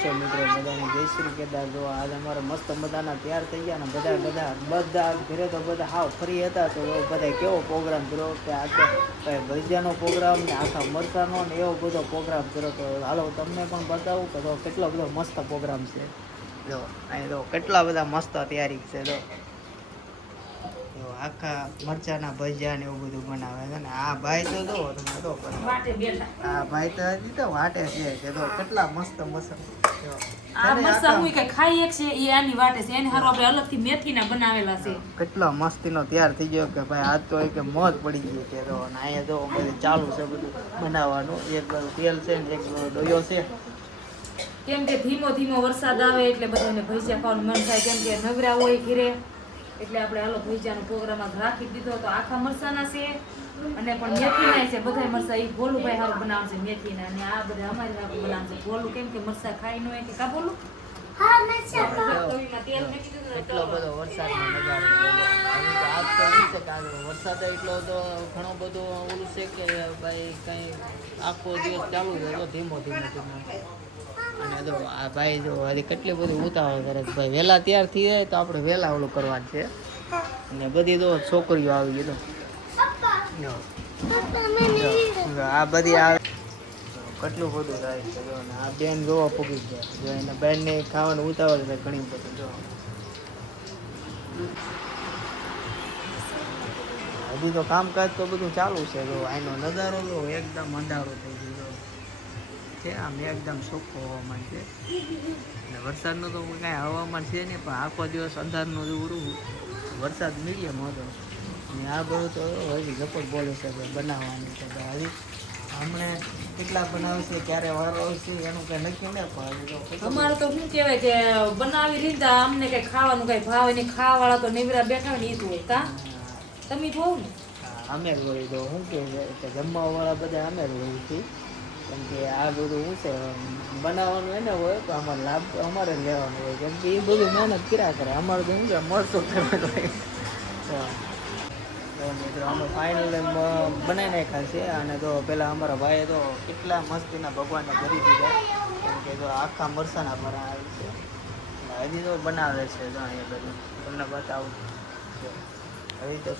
છો મિત્રો? બધાને જય શ્રી કેદાર. જો આજ અમારે મસ્ત મજાના તૈયાર થઈ ગયા ને બધા ઘરે તો બધા હાવ ફ્રી હતા. તો બધા કેવો પ્રોગ્રામ કર્યો કે આજે ભજીયાનો પ્રોગ્રામ ને આખા મરચાનો ને એવો બધો પ્રોગ્રામ કર્યો. તો હાલો તમને પણ બતાવું કે તો કેટલો બધો મસ્ત પ્રોગ્રામ છે. જો અહીં તો કેટલા બધા મસ્ત તૈયારી છે. જો આખા મરચાના ભજીયા ને એવું બધું બનાવે છે ને આ ભાઈ તો જો તમે તો આ ભાઈ તો હજી તો વાટે છે તો કેટલા મસ્ત મસ્ત આ મરચા હું કે ખાઈ એક છે એ આની વાટે છે. એની હારો આપણે અલગથી મેથીના બનાવેલા છે. કેટલા મસ્તીનો તૈયાર થઈ ગયો કે ભાઈ આજ તો કે મોજ પડી ગઈ છે. તો અહીંયા જો બધું ચાલુ છે બધું બનાવવાનું. એક બાજુ તેલ છે ને એક બાજુ ડોયો છે. કેમ કે ધીમો ધીમો વરસાદ આવે એટલે બધાને ભજીયા ખાવાનું મન થાય. કેમ કે નવરા હોય ઘરે એટલે આપણે હાલો ભજીયાનો પ્રોગ્રામ રાખી દીધો. તો આખા મરચાના છે અને પણ મેથીના છે. બધા મરચા એ ભોલુભાઈ હારું બનાવશે મેથીના અને આ બધા અમારી હારું બનાવશે ભોલું. કેમ કે મરચા ખાઈ ન હોય કે કા બોલું એટલો બધો વરસાદનો નજારો આજ તો એમ છે કે વરસાદ એટલો તો ઘણો બધો ઓલું છે કે ભાઈ કંઈ આખો દિવસ ચાલુ છે તો ધીમો અને જો આ ભાઈ જો હજી કેટલી બધી ઉતાવળ કરે છે. ભાઈ વહેલા તૈયાર થઈ જાય તો આપણે વહેલા ઓલું કરવાનું છે. અને બધી તો છોકરીઓ આવી ગઈ તો આ બધી આવે કેટલું બધું થાય છે. જો ને આ બેન જોવા પૂગી ગયા. જો એને બેનને ખાવાનું ઉતાવળ છે ઘણી બધી. જો હજી તો કામકાજ તો બધું ચાલુ છે. જો આનો નજારો તો એકદમ અંધારો થઈ ગયો છે. આમ એકદમ ચોખ્ખો હવામાન છે અને વરસાદનો તો કાંઈ હવામાન છે નહીં. પણ આખો દિવસ અંધારનું જેવું વરસાદ મીડિયમ હતો અને આ બધું તો હજી ઝપટ બોલે છે બનાવવાની છે. તો હજી હમણાં કેટલા બનાવશે ક્યારે વારો આવશે એનું કઈ નક્કી નહીં. પણ અમારે તો શું કહેવાય કે બનાવી લીધા અમને કઈ ખાવાનું કઈ ભાવે નહીં. ખાવાવાળા તો નિવરા બેઠા હોય ને એ જ હોય કા તમે જોવ ને અમે જ હોય તો શું કે જમવા વાળા બધા અમે જ હોય છીએ. કેમ કે આ બધું શું છે બનાવવાનું એને હોય તો અમારે લાભ અમારે જ લેવાનું હોય. કેમ કે એ બધું મહેનત કર્યા કરે. અમારે તો શું કે મળતો કરવાનું હોય. તો મિત્રો અમે ફાઇનલ બનાવી નાખ્યા છે. અને તો પહેલાં અમારા ભાઈએ તો કેટલા મસ્તીના ભગવાનને કરી દીધા. કેમ કે જો આખા મરસાના બનાવે છે હજી તો બનાવે છે. જો અહીંયા બધું તમને બતાવું હજી તો